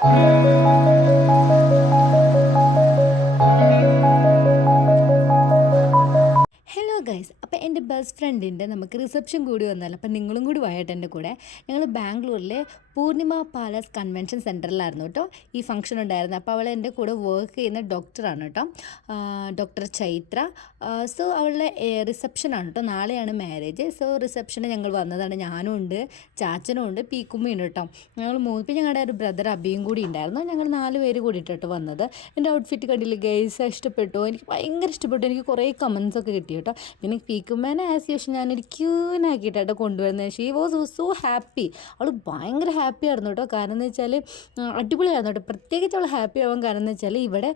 Hello അപ്പോൾ എന്റെ best ഫ്രണ്ടിന്റെ നമുക്ക് റിസപ്ഷൻ കൂടി വന്നാലും അപ്പം നിങ്ങളും കൂടി വായിട്ട് എന്റെ കൂടെ. ഞങ്ങൾ ബാംഗ്ലൂരിലെ പൂർണിമ പാലസ് കൺവെൻഷൻ സെന്ററിലായിരുന്നു കേട്ടോ. ഈ ഫംഗ്ഷൻ ഉണ്ടായിരുന്നത്. അപ്പോൾ അവൾ എന്റെ കൂടെ വർക്ക് ചെയ്യുന്ന ഡോക്ടറാണ് കേട്ടോ. ഡോക്ടർ ചൈത്ര. സോ അവളുടെ റിസപ്ഷനാണ് കേട്ടോ. നാളെയാണ് മാരേജ് സോ റിസപ്ഷന് ഞങ്ങൾ വന്നതാണ്. ഞാനും ഉണ്ട് ചാച്ചനും ഉണ്ട് പീക്കുമ്മയുണ്ട് കേട്ടോ. ഞങ്ങൾ മൂന്ന് പിന്നെ ഞങ്ങളുടെ ഒരു ബ്രദർ അബിയും കൂടി ഉണ്ടായിരുന്നു. ഞങ്ങൾ നാല് പേര് കൂടിയിട്ടോ വന്നത്. എന്റെ ഔട്ട്ഫിറ്റ് കണ്ടില്ലേ? ഗേൾസ് ഇഷ്ടപ്പെട്ടു? എനിക്ക് ഭയങ്കര ഇഷ്ടപ്പെട്ടു. എനിക്ക് കുറേ കമൻസ് ഒക്കെ കിട്ടി കേട്ടോ. പിന്നെ പീക്കുമ്മേനെ ആസ് യൂഷൻ ഞാനൊരു ക്യൂനാക്കിയിട്ടോ കൊണ്ടുവരുന്നത്. ഷീ വാസ് സോ ഹാപ്പി അവൾ ഭയങ്കര ഹാപ്പി ആയിരുന്നു കേട്ടോ കാരണം എന്ന് വെച്ചാൽ അടിപൊളിയായിരുന്നു കേട്ടോ പ്രത്യേകിച്ച് അവൾ ഹാപ്പി ആവാൻ കാരണം എന്ന് വെച്ചാൽ ഇവിടെ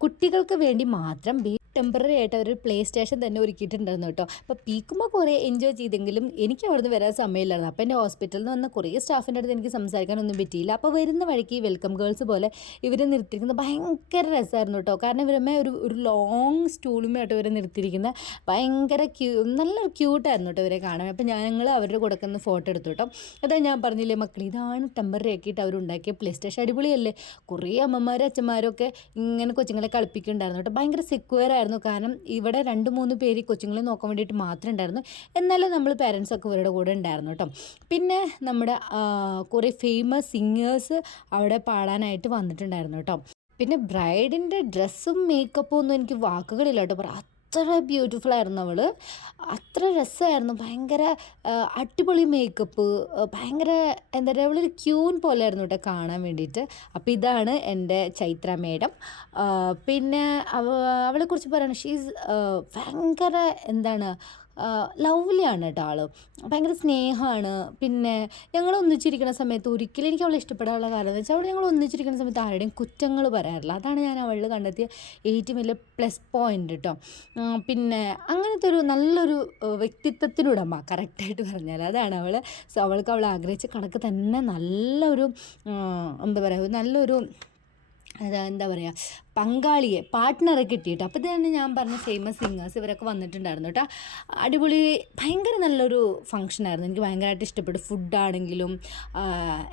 കുട്ടികൾക്ക് വേണ്ടി മാത്രം ടെമ്പററി ആയിട്ട് അവർ പ്ലേ സ്റ്റേഷൻ തന്നെ ഒരുക്കിയിട്ടുണ്ടായിരുന്നു കേട്ടോ. അപ്പോൾ പീക്കുമ്പോൾ കുറേ എൻജോയ് ചെയ്തെങ്കിലും എനിക്ക് അവിടുന്ന് വരാൻ സമയമില്ലായിരുന്നു. അപ്പോൾ എന്റെ ഹോസ്പിറ്റലിൽ നിന്ന് വന്ന കുറേ സ്റ്റാഫിന്റെ അടുത്ത് എനിക്ക് സംസാരിക്കാനൊന്നും പറ്റിയില്ല. അപ്പോൾ വരുന്ന വഴിക്ക് ഈ വെൽക്കം ഗേൾസ് പോലെ ഇവർ നിർത്തിയിരിക്കുന്നത് ഭയങ്കര രസമായിരുന്നു കേട്ടോ. കാരണം ഇവരമ്മ ഒരു ഒരു ലോങ് സ്റ്റൂളുമായിട്ട് ഇവരെ നിർത്തിയിരിക്കുന്ന ഭയങ്കര ക്യൂ നല്ല ക്യൂട്ടായിരുന്നു കേട്ടോ ഇവരെ കാണാൻ. അപ്പോൾ ഞങ്ങൾ അവരുടെ കൊടുക്കുന്ന ഫോട്ടോ എടുത്തു കേട്ടോ. അതാ ഞാൻ പറഞ്ഞില്ലേ മക്കൾ ഇതാണ് ടെമ്പററി ആക്കിയിട്ട് അവരുണ്ടാക്കിയ പ്ലേ സ്റ്റേഷൻ അടിപൊളിയല്ലേ? കുറേ അമ്മമാരും അച്ഛന്മാരും ഒക്കെ ഇങ്ങനെ കൊച്ചുങ്ങളെ കളിപ്പിക്കുന്നുണ്ടായിരുന്നു കേട്ടോ. ഭയങ്കര സെക്യൂർ ആയിരുന്നു കാരണം ഇവിടെ രണ്ട് മൂന്ന് പേര് കൊച്ചുങ്ങളെ നോക്കാൻ വേണ്ടിയിട്ട് മാത്രം ഉണ്ടായിരുന്നു. എന്നാലും നമ്മൾ പേരൻസ് ഒക്കെ ഇവരുടെ കൂടെ ഉണ്ടായിരുന്നു കേട്ടോ. പിന്നെ നമ്മുടെ കുറേ ഫേമസ് സിംഗേഴ്സ് അവിടെ പാടാനായിട്ട് വന്നിട്ടുണ്ടായിരുന്നു കേട്ടോ. പിന്നെ ബ്രൈഡിന്റെ ഡ്രസ്സും മേക്കപ്പും ഒന്നും എനിക്ക് വാക്കുകളില്ല കേട്ടോ. പറ അത്ര ബ്യൂട്ടിഫുൾ ആയിരുന്നു അവൾ അത്ര രസമായിരുന്നു. ഭയങ്കര അടിപൊളി മേക്കപ്പ് ഭയങ്കര എന്താ പറയുക അവളൊരു ക്യൂൻ പോലെ ആയിരുന്നു കേട്ടോ കാണാൻ വേണ്ടിയിട്ട്. അപ്പോൾ ഇതാണ് എന്റെ ചൈത്ര മേഡം. പിന്നെ അവ അവളെക്കുറിച്ച് പറയുകയാണ് ഷീസ് ഭയങ്കര എന്താണ് ലവ്ലിയാണ് കേട്ടോ ആൾ ഭയങ്കര സ്നേഹമാണ് പിന്നെ ഞങ്ങൾ ഒന്നിച്ചിരിക്കുന്ന സമയത്ത് ഒരിക്കലും എനിക്ക് അവളെ ഇഷ്ടപ്പെടാനുള്ള കാരണം എന്ന് വെച്ചാൽ അവൾ ഞങ്ങൾ ഒന്നിച്ചിരിക്കുന്ന സമയത്ത് ആരുടെയും കുറ്റങ്ങൾ പറയാറില്ല. അതാണ് ഞാൻ അവളിൽ കണ്ടെത്തിയ ഏറ്റവും വലിയ പ്ലസ് പോയിന്റ് കേട്ടോ പിന്നെ അങ്ങനത്തെ ഒരു നല്ലൊരു വ്യക്തിത്വത്തിനുടമ കറക്റ്റായിട്ട് പറഞ്ഞാൽ അതാണ് അവൾ സോ അവൾക്ക് അവൾ ആഗ്രഹിച്ച കണക്ക് തന്നെ നല്ലൊരു എന്താ പറയുക നല്ലൊരു എന്താ പറയുക പങ്കാളിയെ പാർട്ട്ണറെ കിട്ടിയിട്ട്. അപ്പോൾ തന്നെ ഞാൻ പറഞ്ഞ ഫേമസ് സിംഗേഴ്സ് ഇവരൊക്കെ വന്നിട്ടുണ്ടായിരുന്നു കേട്ടോ അടിപൊളി ഭയങ്കര നല്ലൊരു ഫങ്ഷനായിരുന്നു എനിക്ക് ഭയങ്കരമായിട്ട് ഇഷ്ടപ്പെട്ടു. ഫുഡാണെങ്കിലും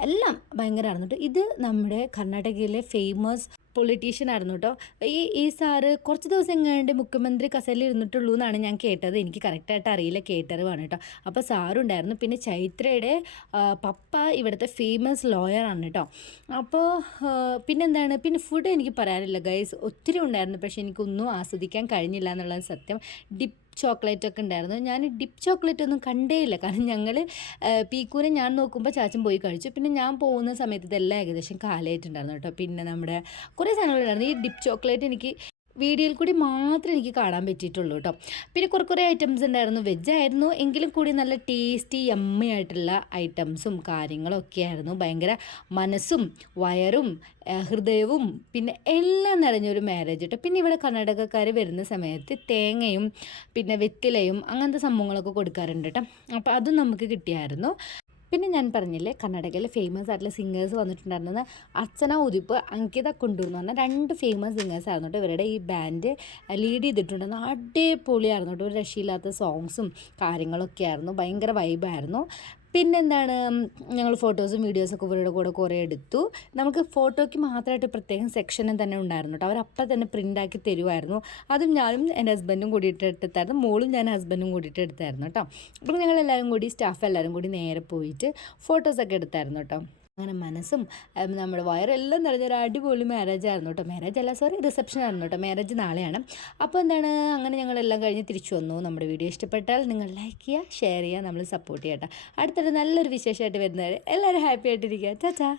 എല്ലാം ഭയങ്കരമായിരുന്നു കേട്ടോ ഇത് നമ്മുടെ കർണാടകയിലെ ഫേമസ് പൊളിറ്റീഷ്യൻ ആയിരുന്നു കേട്ടോ ഈ ഈ സാറ് കുറച്ച് ദിവസം എങ്ങാണ്ട് മുഖ്യമന്ത്രി കസലിൽ ഇരുന്നിട്ടുള്ളൂ എന്നാണ് ഞാൻ കേട്ടത്. എനിക്ക് കറക്റ്റായിട്ട് അറിയില്ല കേട്ടറിവാണ് കേട്ടോ അപ്പോൾ സാറുണ്ടായിരുന്നു. പിന്നെ ചൈത്രയുടെ പപ്പ ഇവിടുത്തെ ഫേമസ് ലോയറാണ് കേട്ടോ അപ്പോൾ പിന്നെന്താണ്? പിന്നെ ഫുഡ് എനിക്ക് പറയാനില്ല ഗൈസ് ഒത്തിരി ഉണ്ടായിരുന്നു. പക്ഷേ എനിക്കൊന്നും ആസ്വദിക്കാൻ കഴിഞ്ഞില്ല എന്നുള്ളത് സത്യം. ഡിപ്പ് ചോക്ലേറ്റ് ഒക്കെ ഉണ്ടായിരുന്നു. ഞാൻ ഡിപ്പ് ചോക്ലേറ്റ് ഒന്നും കണ്ടേയില്ല. കാരണം ഞങ്ങൾ പീക്കൂനെ ഞാൻ നോക്കുമ്പോൾ ചാച്ചൻ പോയി കഴിച്ചു. പിന്നെ ഞാൻ പോകുന്ന സമയത്ത് ഇതെല്ലാം ഏകദേശം കാലായിട്ടുണ്ടായിരുന്നു കേട്ടോ. പിന്നെ നമ്മുടെ കുറേ സാധനങ്ങളുണ്ടായിരുന്നു. ഈ ഡിപ്പ് ചോക്ലേറ്റ് എനിക്ക് വീഡിയോയിൽ കൂടി മാത്രമേ എനിക്ക് കാണാൻ പറ്റിയിട്ടുള്ളൂ കേട്ടോ. പിന്നെ കുറേ കുറേ ഐറ്റംസ് ഉണ്ടായിരുന്നു. വെജ് ആയിരുന്നു. എങ്കിലും കൂടി നല്ല ടേസ്റ്റി യമ്മയായിട്ടുള്ള ഐറ്റംസും കാര്യങ്ങളൊക്കെ ആയിരുന്നു. ഭയങ്കര മനസ്സും വയറും ഹൃദയവും പിന്നെ എല്ലാം നിറഞ്ഞൊരു മാരേജ് കേട്ടോ. പിന്നെ ഇവിടെ കർണാടകക്കാർ വരുന്ന സമയത്ത് തേങ്ങയും പിന്നെ വെറ്റിലയും അങ്ങനത്തെ സംഭവങ്ങളൊക്കെ കൊടുക്കാറുണ്ട് കേട്ടോ. അപ്പോൾ അതും നമുക്ക് കിട്ടിയായിരുന്നു. പിന്നെ ഞാൻ പറഞ്ഞില്ലേ കർണാടകയിലെ ഫേമസ് ആയിട്ടുള്ള സിംഗേഴ്സ് വന്നിട്ടുണ്ടായിരുന്നത് അർച്ചന ഉദിപ്പ് അങ്കിത കുണ്ടൂർ എന്ന് പറഞ്ഞ രണ്ട് ഫേമസ് സിംഗേഴ്സ് ആയിരുന്നു ഇവരുടെ ഈ ബാൻഡ് ലീഡ് ചെയ്തിട്ടുണ്ടെന്ന് അടിപൊളിയായിരുന്നു ഒരു രക്ഷയില്ലാത്ത സോങ്സും കാര്യങ്ങളൊക്കെ ആയിരുന്നു. ഭയങ്കര വൈബായിരുന്നു പിന്നെന്താണ് ഞങ്ങൾ ഫോട്ടോസും വീഡിയോസൊക്കെ ഇവരുടെ കൂടെ കുറേ എടുത്തു. നമുക്ക് ഫോട്ടോയ്ക്ക് മാത്രമായിട്ട് പ്രത്യേകം സെക്ഷനും തന്നെ ഉണ്ടായിരുന്നു കേട്ടോ. അവരപ്പം തന്നെ പ്രിന്റാക്കി തരുമായിരുന്നു അതും ഞാനും എന്റെ ഹസ്ബൻഡും കൂടിയിട്ട് എടുത്തായിരുന്നു മോളും ഞാൻ ഹസ്ബൻഡും കൂടിയിട്ട് എടുത്തായിരുന്നു കേട്ടോ. അപ്പോൾ ഞങ്ങളെല്ലാവരും കൂടി സ്റ്റാഫ് എല്ലാവരും കൂടി നേരെ പോയിട്ട് ഫോട്ടോസൊക്കെ എടുത്തായിരുന്നു കേട്ടോ. അങ്ങനെ മനസ്സും നമ്മുടെ വയറെല്ലാം നിറഞ്ഞൊരു അടിപൊളി മാരേജ് ആയിരുന്നു കേട്ടോ. മാരേജ് അല്ല സോറി റിസപ്ഷൻ ആയിരുന്നു കേട്ടോ. മാരേജ് നാളെയാണ്. അപ്പോൾ എന്താണ് അങ്ങനെ ഞങ്ങളെല്ലാം കഴിഞ്ഞ് തിരിച്ചു വന്നു. നമ്മുടെ വീഡിയോ ഇഷ്ടപ്പെട്ടാൽ നിങ്ങൾ ലൈക്ക് ചെയ്യുക ഷെയർ ചെയ്യുക നമ്മൾ സപ്പോർട്ട് ചെയ്യട്ടെ അടുത്തൊരു നല്ലൊരു വിശേഷമായിട്ട് വരുന്നവരെ എല്ലാവരും ഹാപ്പി ആയിട്ടിരിക്കുക. ചാച്ചാ